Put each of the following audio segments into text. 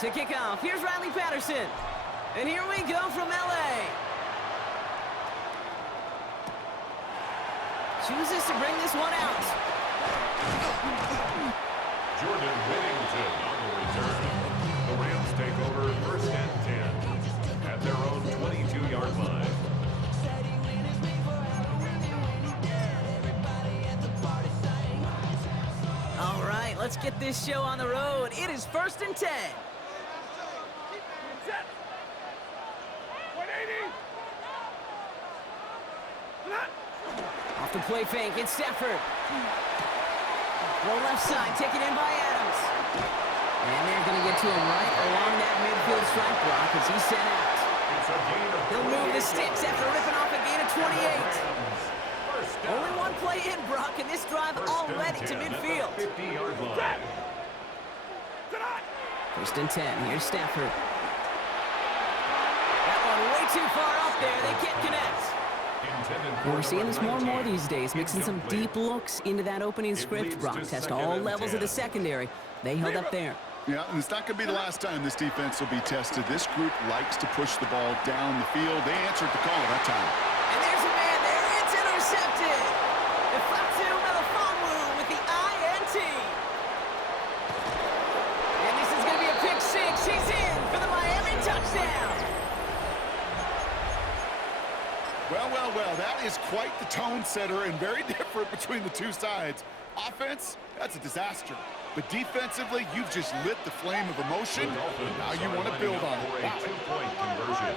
To kick off, here's Riley Patterson. And here we go from L.A. Chooses to bring this one out. Jordan Whittington on the return. The Rams take over 1st and 10 at their own 22-yard line. All right, let's get this show on the road. It is 1st and 10. Off the play fake, it's Stafford. Throw left side, taken in by Adams. And they're going to get to him right along that midfield strike block as he's sent out. He'll move the sticks after ripping off a gain of 28. Only one play in, Brock, and this drive already to midfield. 50-yard line. 1st and 10, here's Stafford. That one way too far up there, they can't connect. We're seeing this more and more these days, mixing some deep looks into that opening script. Brock test all levels of the secondary. They held up there. Yeah, and it's not going to be the last time this defense will be tested. This group likes to push the ball down the field. They answered the call that time. And there's a man there. It's intercepted. Ifatu Melifonwu with the INT. And this is going to be a pick six. He's in for the Miami touchdown. Well, that is quite the tone setter and very different between the two sides. Offense, that's a disaster. But defensively, you've just lit the flame of emotion. Now you want to build on it. Wow. Two-point conversion.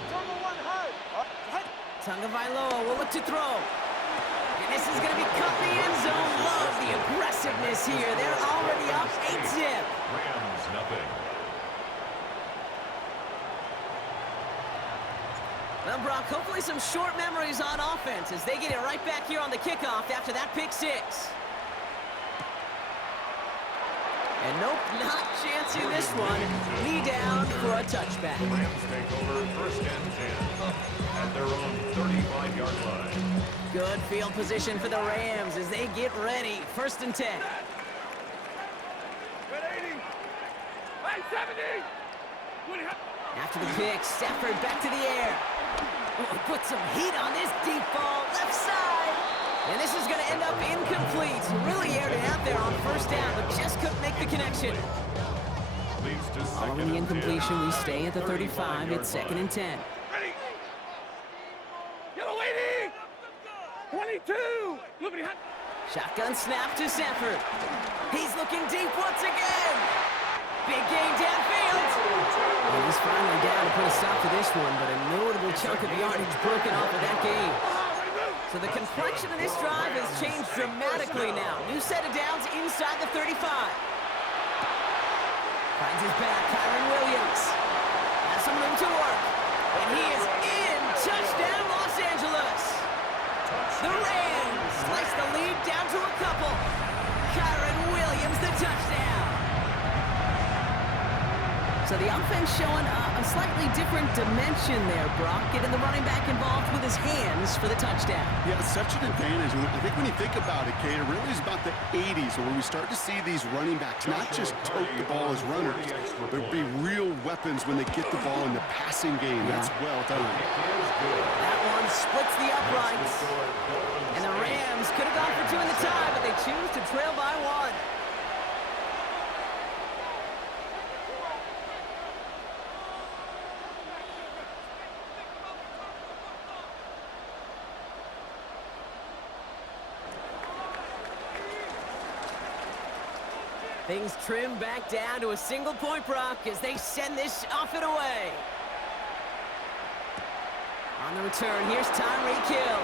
Tagovailoa will look to throw. And this is going to be cut in the end zone. Love the aggressiveness here. They're already up 8-zip. Rams, nothing. Well, Brock, hopefully some short memories on offense as they get it right back here on the kickoff after that pick six. And nope, not chancing this one. Knee down for a touchback. Rams take over 1st and 10 at their own 35-yard line. Good field position for the Rams as they get ready. 1st and 10. After the pick, Stafford back to the air. Oh, put some heat on this deep ball, left side. And this is going to end up incomplete. Really aired it out there on 1st down, but just couldn't make the connection. Following the incompletion, we stay at the 35. It's 2nd and 10. Ready. Yellow lady. 22. Shotgun snap to Stafford. He's looking deep once again. Big gain downfield. And he's finally down to put a stop to this one, but a notable chunk of yardage broken off of that game. So the complexion of this drive has changed dramatically now. New set of downs inside the 35. Finds his back, Kyron Williams. Has some room to work. And he is in. Touchdown, Los Angeles. The Rams slice the lead down to a couple. Kyron Williams, the touchdown. So the offense showing a slightly different dimension there, Brock. Getting the running back involved with his hands for the touchdown. Yeah, it's such an advantage. I think when you think about it, Kate, it really is about the 80s where we start to see these running backs not just tote the ball as runners, but be real weapons when they get the ball in the passing game. Yeah. That's well done. That one splits the uprights. And the Rams could have gone for 2 in the tie, but they choose to trail by 1. Things trim back down to a single point, Brock, as they send this off and away. On the return, here's Tyreek Hill.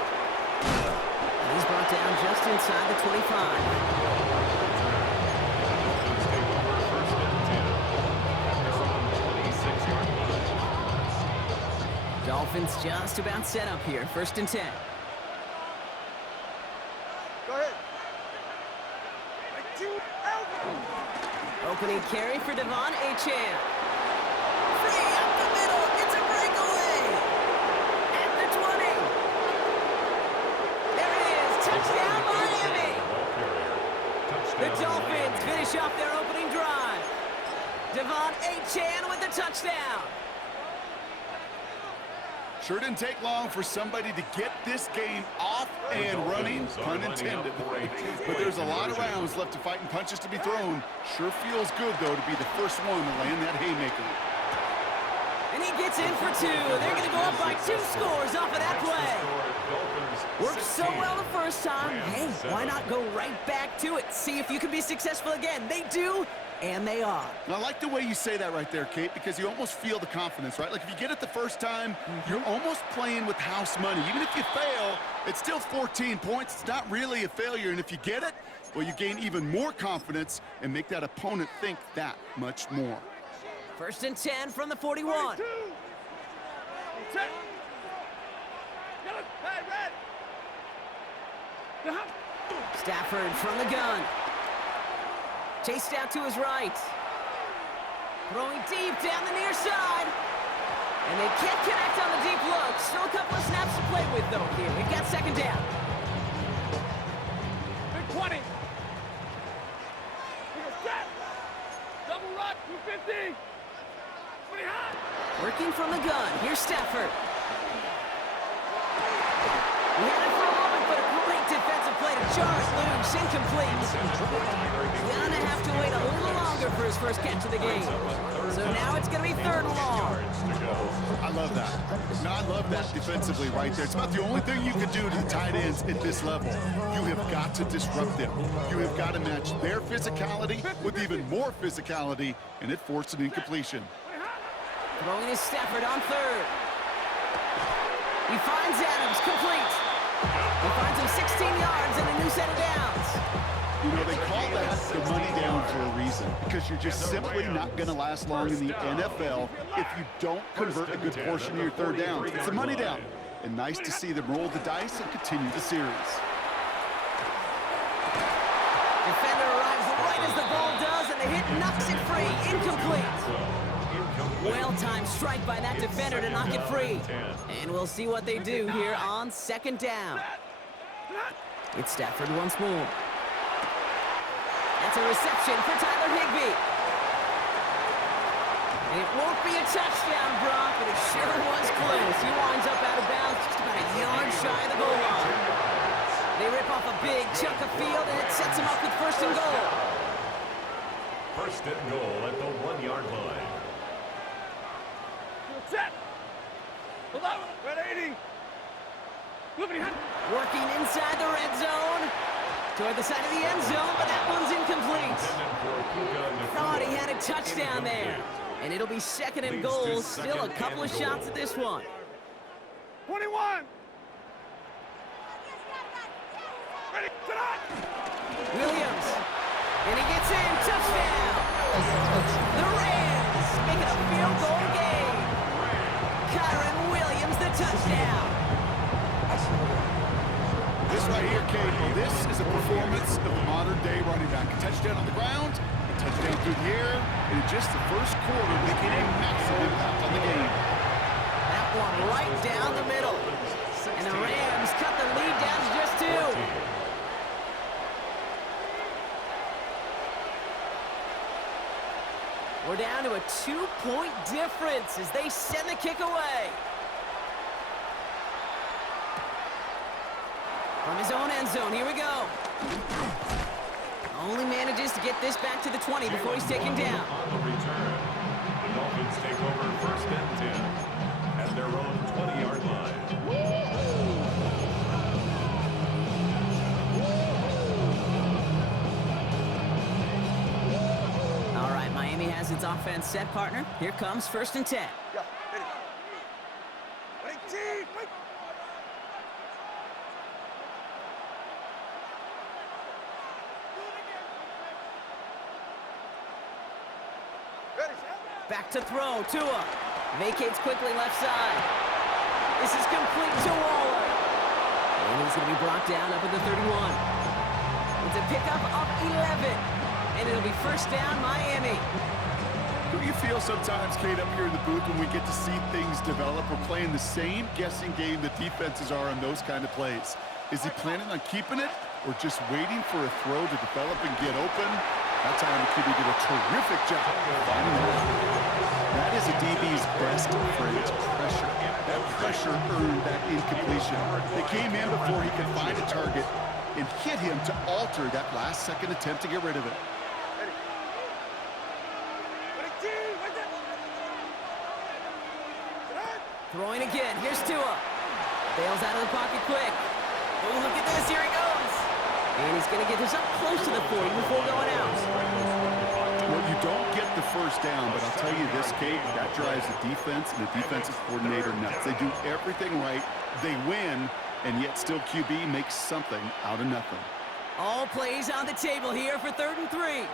And he's brought down just inside the 25. Dolphins just about set up here. 1st and 10. Go ahead. Opening carry for Devon Achane. Free up the middle. It's a breakaway. At the 20. There it is. Touchdown, Miami. The Dolphins finish off their opening drive. Devon Achane with the the touchdown. Sure didn't take long for somebody to get this game off and running, pun intended. But there's a lot of rounds left to fight and punches to be thrown. Sure feels good, though, to be the first one to land that haymaker. And he gets in for 2. They're going to go up by 2 scores off of that play. Worked so well the first time. Hey, why not go right back to it? See if you can be successful again. They do, and they are. And I like the way you say that right there, Kate, because you almost feel the confidence, right? Like if you get it the first time, you're almost playing with house money. Even if you fail, it's still 14 points. It's not really a failure. And if you get it, well, you gain even more confidence and make that opponent think that much more. 1st and 10 from the 41. Stafford from the gun. Chased out to his right. Throwing deep down the near side. And they can't connect on the deep look. Still a couple of snaps to play with, though, here. We've got 2nd down. Big 20. Double rock, 250. Working from the gun. Here's Stafford. He had it for a moment, but a great defensive play to jar it loose. Incomplete. Gonna have to wait a little longer for his first catch of the game. So now it's gonna be 3rd and long. I love that. No, I love that defensively right there. It's about the only thing you can do to the tight ends at this level. You have got to disrupt them. You have got to match their physicality with even more physicality, and it forced an incompletion. Throwing is Stafford on 3rd. He finds Adams, complete. He finds him 16 yards and a new set of downs. You know, they call that the money down for a reason, because you're just simply not going to last long in the NFL if you don't convert a good portion of your 3rd downs. It's a money down. And nice to see them roll the dice and continue the series. Defender arrives right as the ball does, and the hit knocks it free. Incomplete. Well-timed strike by that defender to knock it free. And we'll see what they do here on 2nd down. It's Stafford once more. That's a reception for Tyler Higbee. And it won't be a touchdown, Brock, but it sure was close. He winds up out of bounds just about a yard shy of the goal line. They rip off a big chunk of field, and it sets them up with 1st and goal. 1st and goal at the 1-yard line. Set. Below. Red 80. Working inside the red zone. Toward the side of the end zone, but that one's incomplete. Thought he had a touchdown there. And it'll be 2nd and goal. Still a couple of shots at this one. 21. Ready. Williams. And he gets in. Touchdown. The Rams making a field goal game. Kyron Williams, the touchdown. This right here, Kate, this is a performance of a modern-day running back. A touchdown on the ground, a touchdown through the air, and in just the first quarter, making a massive impact on the game. That one right down the middle. And the Rams cut the lead down to just 2. We're down to a 2-point difference as they send the kick away. From his own end zone, here we go. Only manages to get this back to the 20 before he's taken down. On the return, the Dolphins take over 1st and 10 at their own 20-yard line. All right, Miami has its offense set, partner. Here comes 1st and 10. Yeah, ready. Wait. Back to throw, Tua. Vacates quickly left side. This is complete to Waller. And he's going to be brought down up at the 31. It's a pickup of 11. And it'll be 1st down, Miami. Do you feel sometimes, Kate, up here in the booth when we get to see things develop? We're playing the same guessing game that defenses are on those kind of plays. Is he planning on keeping it or just waiting for a throw to develop and get open? That time the QB did a terrific job finding the line. That is a DB's best friend, pressure. That pressure earned that incompletion. They came in before he could find a target and hit him to alter that last-second attempt to get rid of it. Throwing again. Here's Tua. Bails out of the pocket quick. Oh, look at this. Here he goes. And he's going to get this up close to the 40 before going out. Well, you don't get the first down, but I'll tell you this, Kate, that drives the defense and the defensive coordinator nuts. They do everything right. They win, and yet still QB makes something out of nothing. All plays on the table here for 3rd and 3.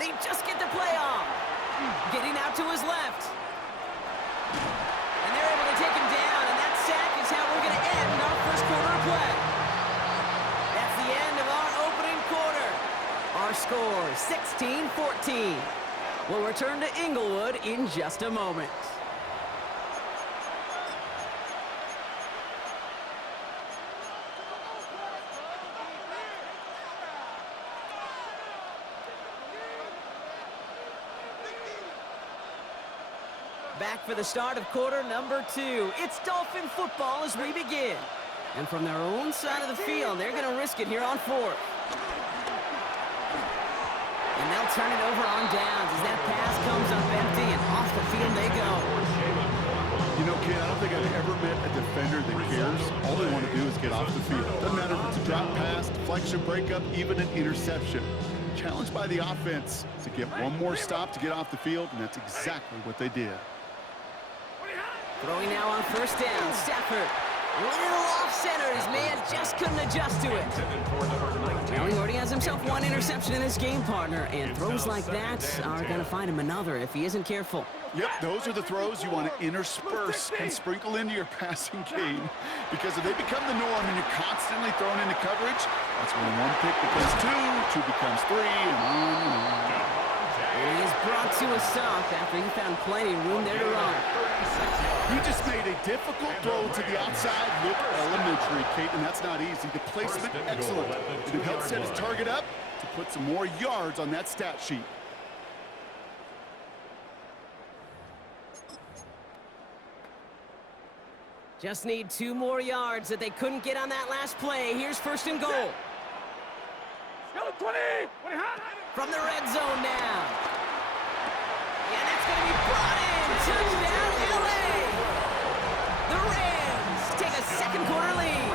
They just get the play off. Getting out to his left. And they're able to take him down, and that sack is how we're going to end our first quarter of play. That's the end of our opening quarter. Our score, 16-14. We'll return to Inglewood in just a moment. Back for the start of quarter number 2. It's Dolphin football as we begin. And from their own side of the field, they're going to risk it here on 4th. And they'll turn it over on downs as that pass comes up empty, and off the field they go. You know, kid, I don't think I've ever met a defender that cares. All they want to do is get off the field. Doesn't matter if it's a drop pass, deflection, breakup, even an interception. Challenged by the offense to get one more stop to get off the field, and that's exactly what they did. Throwing now on 1st down, Stafford. Little off center, his man just couldn't adjust to it. Now he already has himself one interception in his game, partner, and throws like that are going to find him another if he isn't careful. Yep, those are the throws you want to intersperse and sprinkle into your passing game, because if they become the norm and you're constantly thrown into coverage, that's when one pick becomes 2 becomes 3, and on and on. And he is brought to a stop after he found plenty of room there to run. He just made a difficult throw to the outside look elementary, Kate, and that's not easy. The placement, excellent. It helped set his target up to put some more yards on that stat sheet. Just need 2 more yards that they couldn't get on that last play. Here's 1st and goal. Go 20! From the red zone now. And that's going to be brought in. Touchdown, LA! The Rams take a 2nd quarter lead.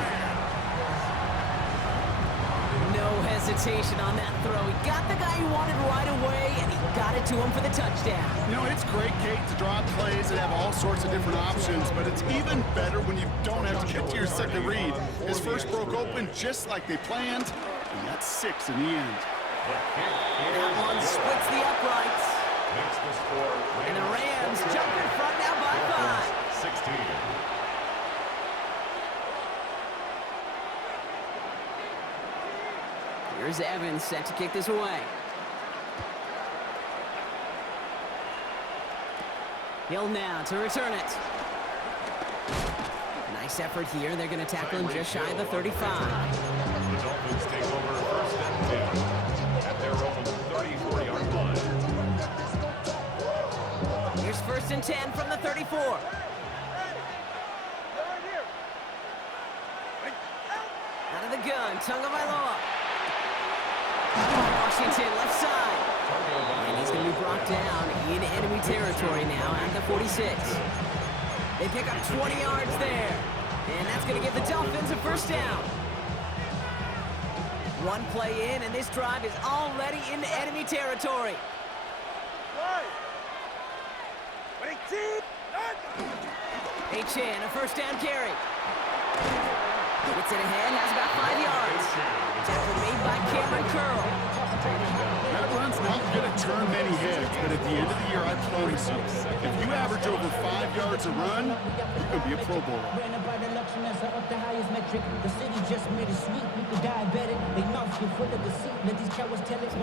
No hesitation on that throw. He got the guy he wanted right away, and he got it to him for the touchdown. You know, it's great, Kate, to draw up plays and have all sorts of different options, but it's even better when you don't have to get to your second read. His first broke open just like they planned, and that's 6 in the end. That one splits the uprights. And the Rams jump in front now by 5. 16. Here's Evans set to kick this away. Hill now to return it. Nice effort here. They're going to tackle him just shy of the 35. The Dolphins take over 1st and 10 at their own 34-yard line. Here's 1st and 10 from the 34. Out of the gun, Tagovailoa. Washington, left side. And he's going to be brought down in enemy territory now at the 46. They pick up 20 yards there. And that's going to give the Dolphins a 1st down. One play in, and this drive is already into enemy territory. H.N., a 1st down carry. Gets it ahead, has about 5 yards. Tackle made by Cameron Curl. That run's not going to turn many heads, but at the end of the year, I promise you, if you average over 5 yards a run, you're going to be a Pro Bowler.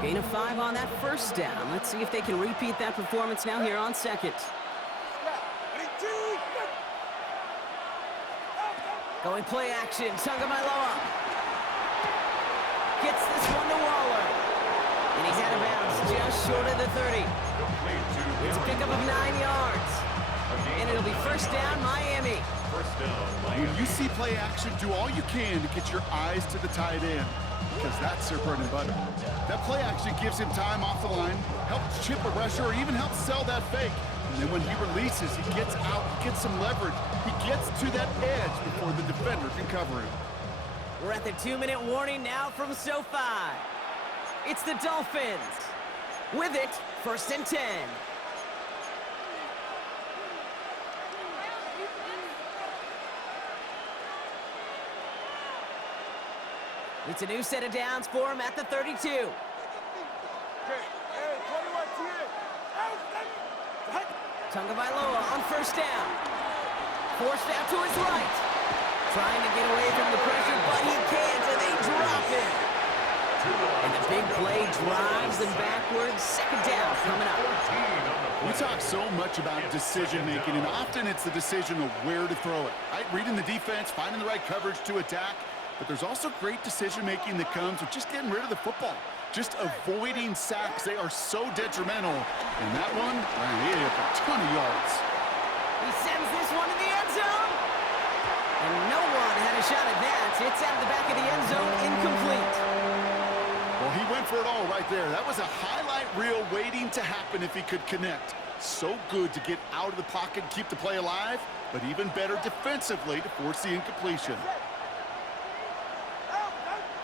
Gain of 5 on that 1st down. Let's see if they can repeat that performance now here on 2nd. Going play action, Tagovailoa. Gets this one to Waller. And he's out of bounds, just short of the 30. It's a pickup of 9 yards. And it'll be first down, Miami. First down, Miami. When you see play action, do all you can to get your eyes to the tight end, because that's their bread and butter. That play action gives him time off the line, helps chip a rusher, or even helps sell that fake. And then when he releases, he gets out, he gets some leverage. He gets to that edge before the defender can cover him. We're at the 2-minute warning now from SoFi. It's the Dolphins. With it, first and 10. It's a new set of downs for him at the 32. Okay, hey, 21 TA. Tagovailoa on first down. Forced out to his right. Trying to get away from the pressure, but he can't, and they drop him. And the big play drives them backwards. Second down coming up. We talk so much about decision-making, and often it's the decision of where to throw it. Right? Reading the defense, finding the right coverage to attack. But there's also great decision-making that comes with just getting rid of the football, just avoiding sacks. They are so detrimental. And that one, he had a ton of yards. He sends this one to the end zone. And no one had a shot at that. It's out of the back of the end zone, incomplete. Well, he went for it all right there. That was a highlight reel waiting to happen if he could connect. So good to get out of the pocket and keep the play alive, but even better defensively to force the incompletion.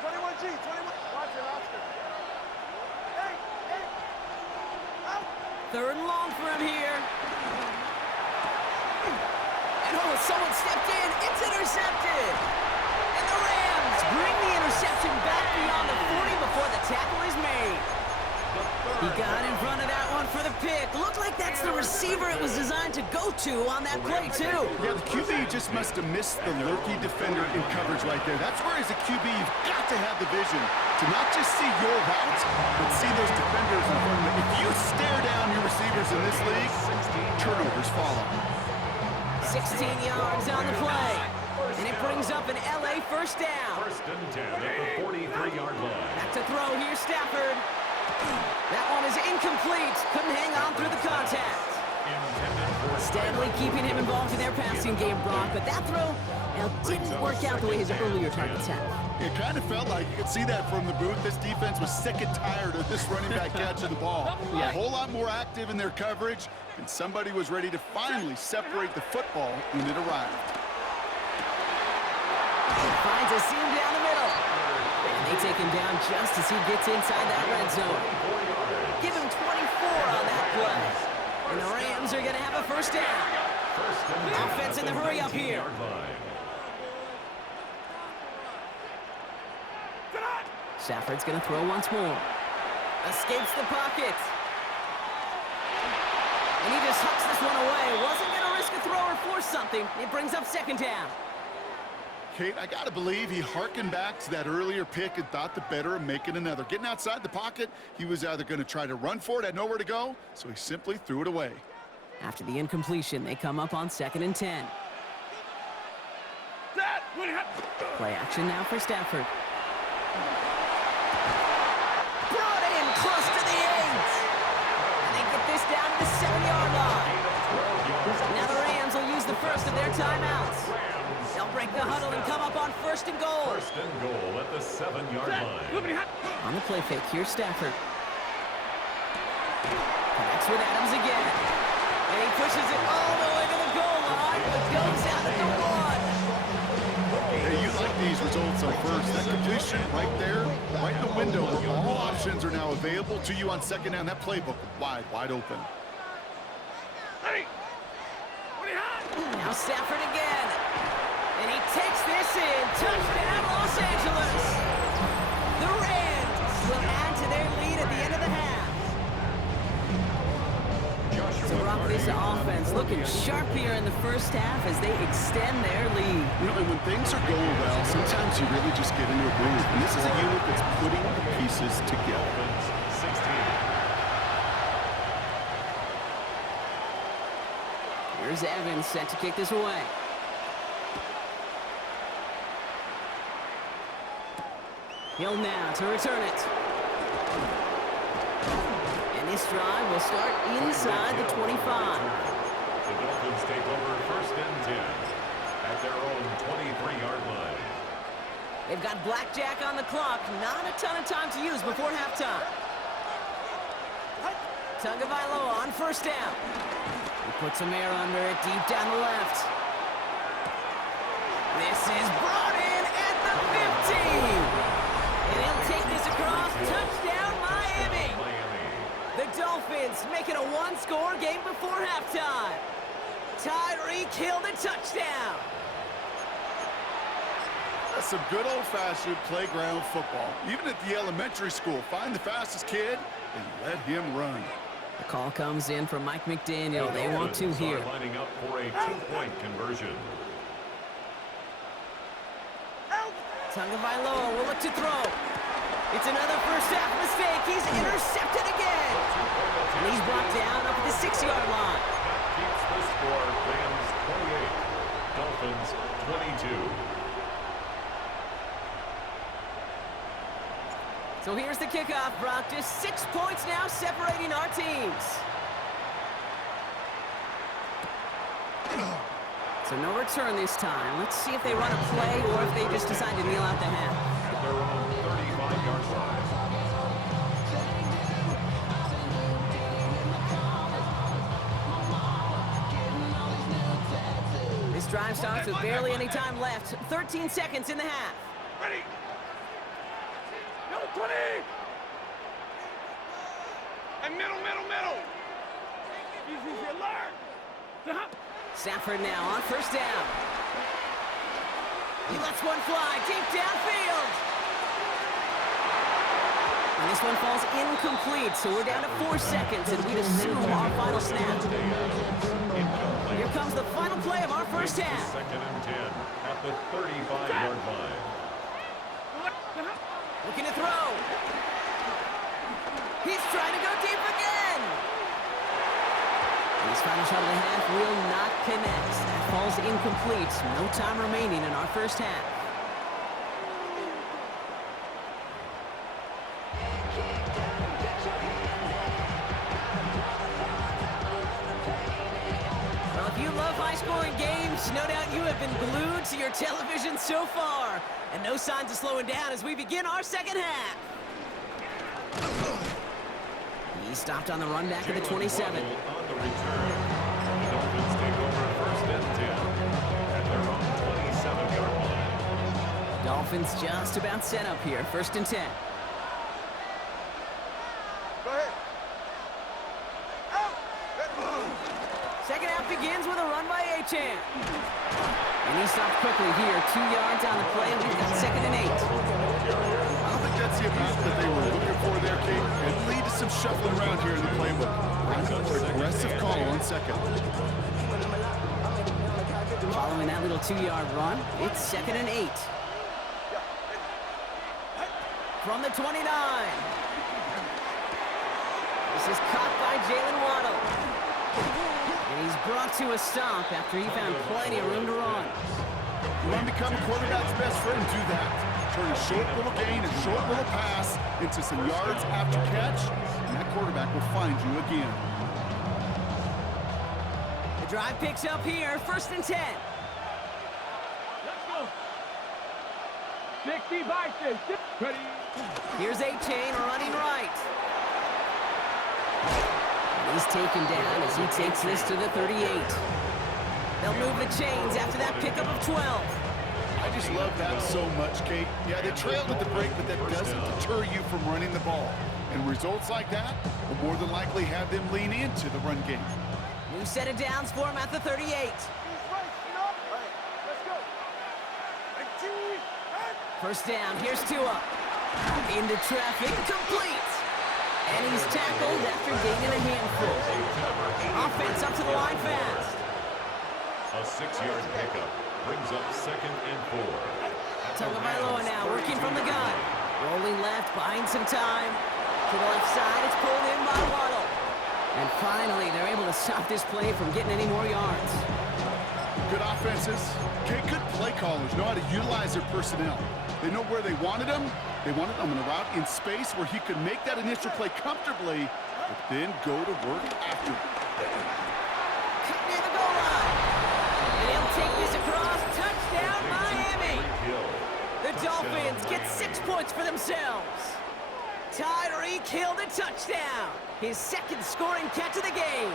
21G, 21. Watch it, Oscar. Hey, out. Third and long for him here. And someone stepped in. It's intercepted. And the Rams bring the interception back beyond the 40 before the tackle is made. He got in front of that one for the pick. Looked like that's the receiver it was designed to go to on that play, too. Yeah, the QB just must have missed the lurky defender in coverage right there. That's where, as a QB, you've got to have the vision to not just see your route, but see those defenders in front of you. If you stare down your receivers in this league, turnovers follow. 16 yards on the play. And it brings up an LA first down. First and 10 at the 43-yard line. Back to throw here, Stafford. That one is incomplete. Couldn't hang on through the contact. Steadily keeping him involved in their passing game, Brock, but that throw didn't work out the way his earlier targets have. It kind of felt like you could see that from the booth. This defense was sick and tired of this running back catching the ball. A whole lot more active in their coverage, and somebody was ready to finally separate the football when it arrived. Finds a seam down the middle. And they take him down just as he gets inside that red zone. Give him 24 on that play. And the Rams are going to have a first down. Offense in the hurry up here. Stafford's going to throw once more. Escapes the pocket. And he just hucks this one away. Wasn't going to risk a throw or force something. It brings up second down. Kate, I got to believe he harkened back to that earlier pick and thought the better of making another. Getting outside the pocket, he was either going to try to run for it, had nowhere to go, so he simply threw it away. After the incompletion, they come up on 2nd and 10. Play action now for Stafford. Brought in close to the 8. And they get this down to the 7-yard line. Now the Rams will use the first of their timeouts. They'll break the huddle and come up on first and goal. First and goal at the 7-yard line. On the play fake, here's Stafford. Connects with Adams again. And he pushes it all the way to the goal line, but goes out at the 1. Hey, you like these results on first. That completion right there, right in the window where all options are now available to you on second down. That playbook wide open. Now Stafford again. And he takes this in. Touchdown, Los Angeles. The Rams will add to their lead at the end of the half. So Brock, this offense looking sharp here in the first half as they extend their lead. You know, and when things are going well, sometimes you really just get into a groove. And this is a unit that's putting the pieces together. 16. Here's Evans set to kick this away. He'll now to return it. And this drive will start inside the 25. The Dolphins take over 1st and 10 at their own 23-yard line. They've got blackjack on the clock. Not a ton of time to use before halftime. Tagovailoa on 1st down. He puts some air under it deep down the left. This is brought in at the 15. And he'll take this across. Touchdown, Miami. The Dolphins make it a one-score game before halftime. Tyreek Hill the touchdown. That's some good old-fashioned playground football. Even at the elementary school, find the fastest kid and let him run. The call comes in from Mike McDaniel. They want two here. Lining up for a 2-point conversion. Tagovailoa will look to throw. It's another first half mistake. He's intercepted again. And he's brought down up at the 6-yard line. Keeps the score. Rams 28. Dolphins 22. So here's the kickoff, Brock. Just 6 points now separating our teams. So no return this time. Let's see if they run a play or if they just decide to kneel out the half. At their own 35-yard line. This drive starts with barely any time left. 13 seconds in the half. Ready. Number 20. And middle. Easy, alert. Stafford now on 1st down. He lets one fly deep downfield. And this one falls incomplete, so we're down to 4 seconds, and we'd assume our final snap. Here comes the final play of our first half. 2nd and 10 at the 35-yard line. Looking to throw. He's trying to go deep again. And his final shot of the half will not connect. That falls incomplete. No time remaining in our first half. Well, if you love high-scoring games, no doubt you have been glued to your television so far. And no signs of slowing down as we begin our second half. He stopped on the run back of the 27. On the return, the Dolphins take over 1st and 10 at their own 27-yard line. Dolphins just about set up here. 1st and 10. Go ahead. Out. Second half begins with a run by Achane. And he stopped quickly here. 2 yards on the play. We've got 2nd and 8. I don't think that's the amount that they were looking for there, Kate. It lead to some shuffling around here in the playbook. Aggressive call on 2nd. Following that little 2-yard run, it's 2nd and 8. From the 29. This is caught by Jalen Waddle. And he's brought to a stop after he found plenty of room to run. You want to become a quarterback's best friend, do that. Turn a short little gain, a short little pass into some yards after catch, and that quarterback will find you again. The drive picks up here, 1st and 10. Let's go. 60 by 6. Ready. Here's Achane running right. He's taken down as he takes this to the 38. They'll move the chains after that pickup of 12. I just love that so much, Kate. Yeah, they trailed at the break, but that doesn't deter you from running the ball. And results like that will more than likely have them lean into the run game. New set of downs for him at the 38. Let's go. 1st down, here's Tua. Into traffic, complete. And he's tackled after gaining a handful. Offense up to the line fast. A 6-yard pickup brings up 2nd and 4. Tagovailoa now working from the gun. Rolling left, buying some time. To the left side, it's pulled in by Waddle. And finally, they're able to stop this play from getting any more yards. Good offenses. Kate, good play callers know how to utilize their personnel. They know where they wanted them, They wanted him on a route in space where he could make that initial play comfortably, but then go to work after. Cut near the goal line. And he'll take this across. Touchdown, Miami. The Dolphins get 6 points for themselves. Tyreek Hill the touchdown. His second scoring catch of the game.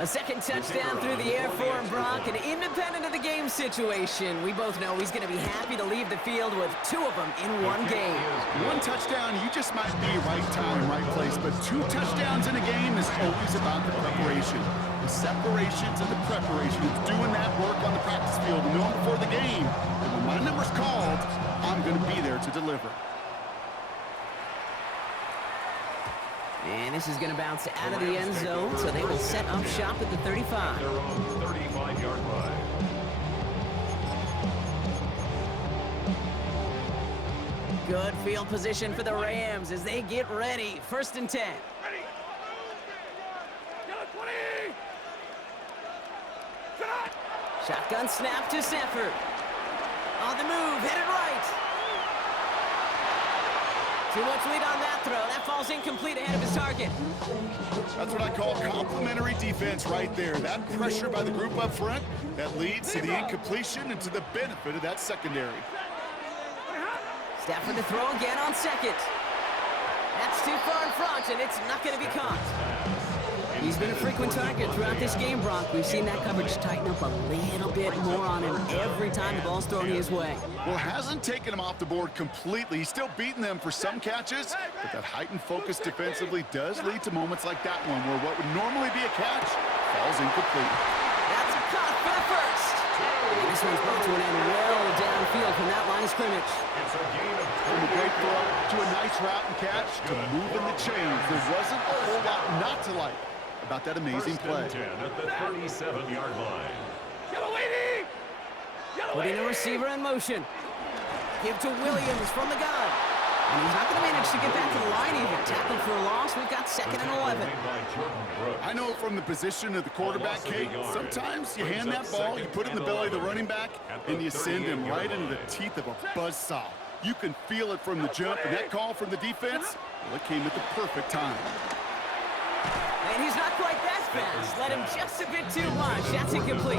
A second touchdown through the air for Brock, and independent of the game situation, we both know he's going to be happy to leave the field with 2 of them in one game. One touchdown, you just might be right time, right place, but 2 touchdowns in a game is always about the preparation. The separations and the preparation. It's doing that work on the practice field and knowing before the game that when my number's called, I'm going to be there to deliver. And this is going to bounce out of the end zone, so they will set up shop at the 35. Their own 35-yard line. Good field position for the Rams as they get ready. 1st and 10. Ready. Yellow 20. Shot. Shotgun snap to Sanford. On the move, headed right. Too much lead on that throw. That falls incomplete ahead of his target. That's what I call complimentary defense right there. That pressure by the group up front, that leads to the incompletion and to the benefit of that secondary. Stafford to throw again on 2nd. That's too far in front, and it's not going to be caught. He's been a frequent target throughout this game, Brock. We've seen that coverage tighten up a little bit more on him every time the ball's thrown his way. Well, hasn't taken him off the board completely. He's still beating them for some catches, but that heightened focus defensively does lead to moments like that one where what would normally be a catch falls incomplete. That's a cut for the first. And this one's brought to an end well downfield from that line of scrimmage. It's a gain of From a great throw to a nice route and catch to moving the chains. There wasn't a whole lot not to like about that amazing play. 10 at the 37-yard line. Yellow 80. Yellow Putting the 80. receiver in motion. Give to Williams from the gun. And he's not going to manage to get back to the line even. Tackled for a loss. We've got 2nd and 11. I know from the position of the quarterback, Kate, sometimes you hand that ball, you put it in the belly of the running back, and you send him right into the teeth of a buzzsaw. You can feel it from the jump, and that call from the defense, well, it came at the perfect time. And he's not quite that fast. Let him just a bit too much. That's incomplete.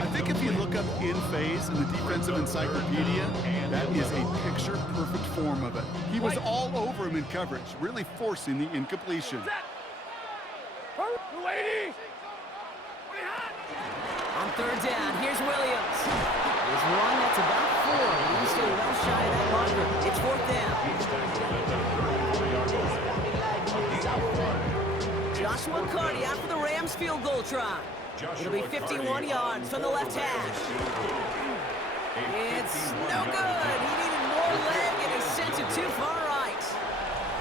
I think if you look up in phase in the defensive encyclopedia, that is a picture-perfect form of it. He was all over him in coverage, really forcing the incompletion. Yellow 80. On 3rd down, here's Williams. There's one that's about 4. He's still well shy of that marker. It's 4th down. Joshua Carty after the Rams field goal try. It'll be 51 yards from the left hash. It's no good. He needed more leg and he sent it too far right.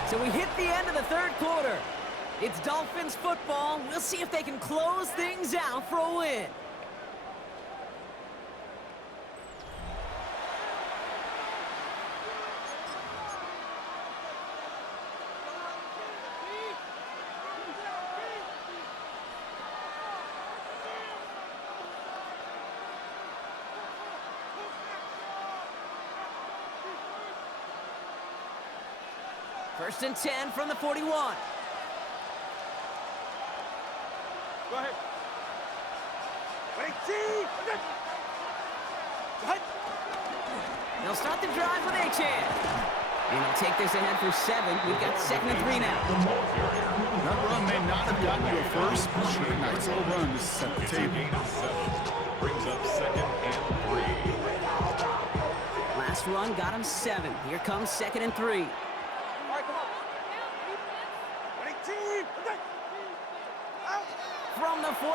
So we hit the end of the 3rd quarter. It's Dolphins football. We'll see if they can close things out for a win. First and 10 from the 41. Go ahead. Wait, see. They'll start the drive with Achan. And he'll take this ahead for 7. We've got 2nd and 3 now. That run may not have gotten you a first, but sure, a nice little run to set the table. Brings up 2nd and 3. Last run got him 7. Here comes 2nd and 3. From the 48.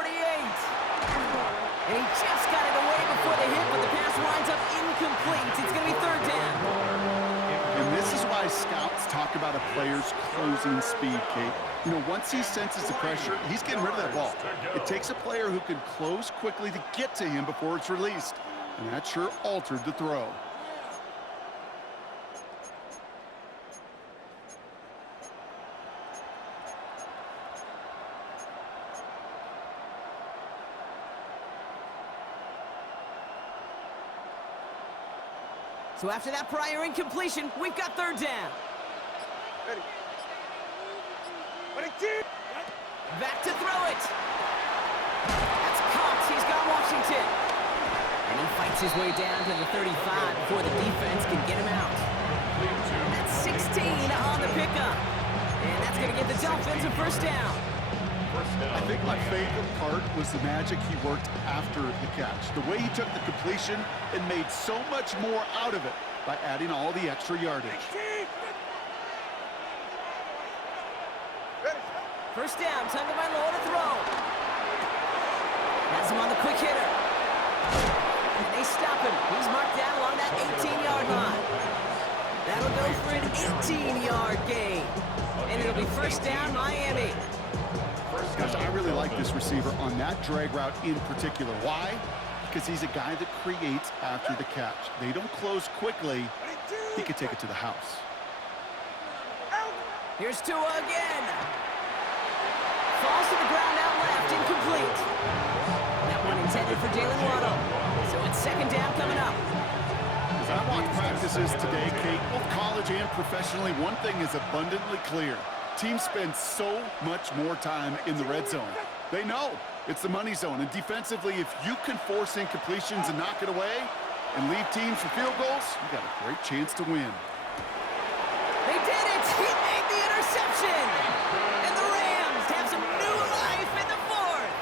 And he just got it away before the hit, but the pass winds up incomplete. It's going to be 3rd down. And this is why scouts talk about a player's closing speed, Kate. You know, once he senses the pressure, he's getting rid of that ball. It takes a player who can close quickly to get to him before it's released. And that sure altered the throw. So after that prior incompletion, we've got third down. Ready. Ready, team. Back to throw it. That's caught. He's got Washington. And he fights his way down to the 35 before the defense can get him out. That's 16 on the pickup. And that's going to get the Dolphins a first down. I think my favorite part was the magic he worked after the catch. The way he took the completion and made so much more out of it by adding all the extra yardage. First down, Tonga by low to throw. Has him on the quick hitter. And they stop him. He's marked down along that 18-yard line. That'll go for an 18-yard gain. And it'll be first down, Miami. Gosh, I really like this receiver on that drag route in particular. Why? Because he's a guy that creates after the catch. They don't close quickly. He could take it to the house. Here's Tua again. Falls to the ground out left, incomplete. That one intended for Jalen Waddle. So it's second down coming up. As I watch practices today, Kate, both college and professionally, one thing is abundantly clear. Teams spend so much more time in the red zone. They know it's the money zone. And defensively, if you can force incompletions and knock it away and leave teams for field goals, you got a great chance to win. They did it! He made the interception! And the Rams have some new life in the fourth!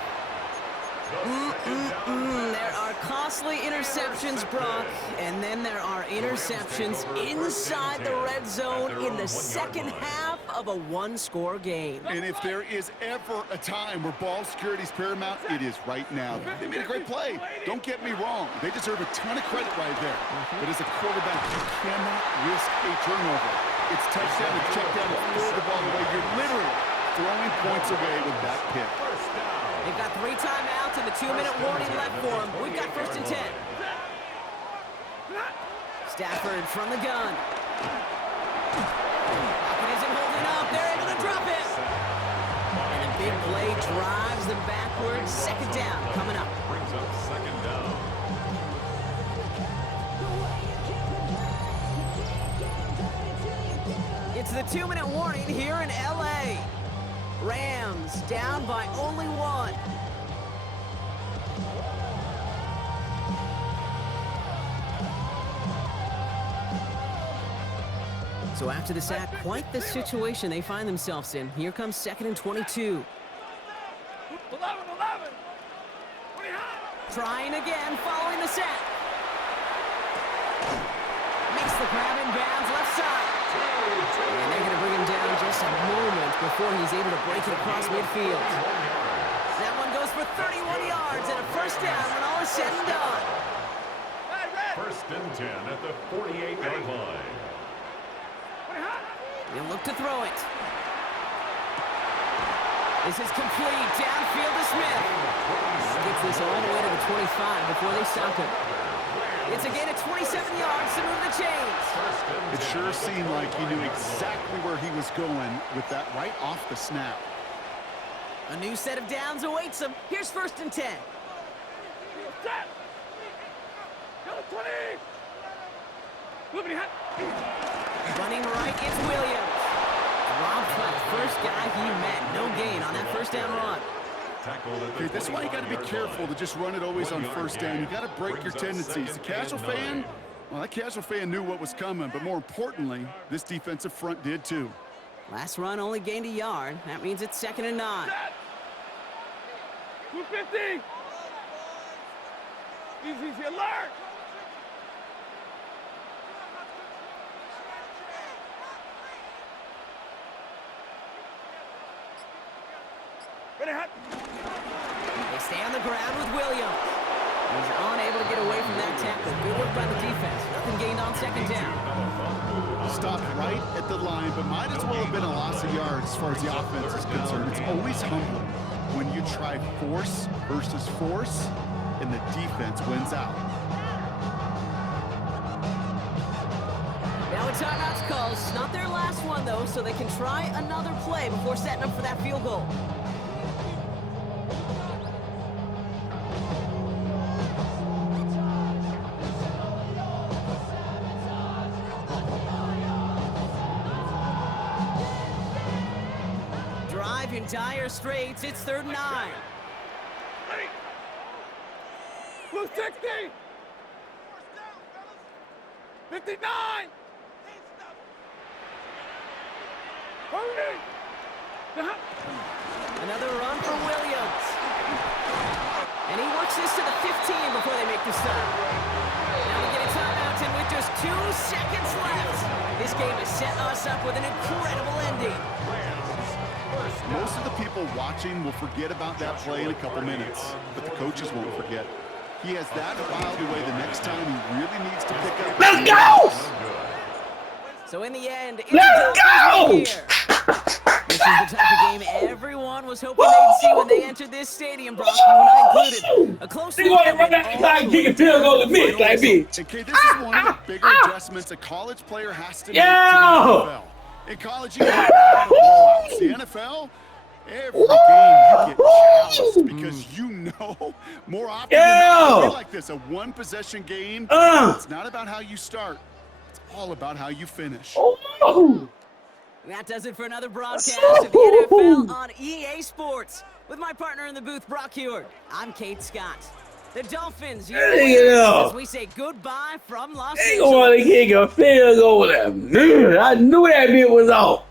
There are costly interceptions, Brock, and then there are interceptions inside the red zone in the second half of a one-score game. And if there is ever a time where ball security is paramount, it is right now. They made a great play. Don't get me wrong. They deserve a ton of credit right there. But as a quarterback, you cannot risk a turnover. It's touchdown and check down and throw the ball away. You're literally throwing points away with that pick. They've got 3 timeouts and the 2-minute warning left for them. We've got first and 10. Stafford from the gun. Pocket isn't holding up. They're able to drop it. And a big play drives them backwards. Second down coming up. Brings up second down. It's the 2-minute warning here in L.A. Rams down by only 1. So after the sack, quite the situation they find themselves in. Here comes second and 22. 11. Trying again following the sack. Makes the grab in bounds left side. And they're going to bring him down just a moment before he's able to break it across midfield. That one goes for 31 yards and a first down when all is said and done. First and 10 at the 48-yard line. He'll look to throw it. This is complete. Downfield to Smith. Gets this all the way to the 25 before they stop him. It's a gain of 27 yards to move the chains. It sure seemed like he knew exactly where he was going with that right off the snap. A new set of downs awaits him. Here's first and 10. Set. Go 20. Moving ahead. Running right, it's Williams. Robbed by the first guy he met. No gain on that first down run. Okay, that's why you got to be careful to just run it always on first down. You got to break your tendencies. The casual fan, well, that casual fan knew what was coming, but more importantly, this defensive front did too. Last run only gained a yard. That means it's second and 9. 250. Easy, alert. Ready, hot. They stay on the ground with Williams. He's unable to get away from that tackle. Good work by the defense. Nothing gained on second down. Stopped right at the line, but might as well have been a loss of yards as far as the offense is concerned. It's always humbling when you try force versus force, and the defense wins out. Now a timeout's called. It's not their last one, though, so they can try another play before setting up for that field goal. dire straits. It's 3rd and 9. Ready. Blue 60. 59. Hurry. Another run for Williams. And he works this to the 15 before they make the stop. Now we get a timeout, and with just 2 seconds left, this game has set us up with an incredible ending. Most of the people watching will forget about that play in a couple minutes, but the coaches won't forget. He has that filed away the next time he really needs to pick up. Let's go! So in the end, it's Let's go! here. This is the type of game everyone was hoping they'd see when they entered this stadium, Brock, you and I included. A close They gonna run out the clock and kick a field goal to miss, like bitch. Okay, this is one of the bigger adjustments a college player has to make to Yo! the NFL. In college, you have a lot of blowouts. The NFL, every game you get challenged because you know more often than not, it'll be like this, a one-possession game. It's not about how you start. It's all about how you finish. Oh. That does it for another broadcast of the NFL on EA Sports. With my partner in the booth, Brock Heward, I'm Kate Scott. The Dolphins, as we say goodbye from Los They Angeles. gonna kick a field goal. I knew that bit was off.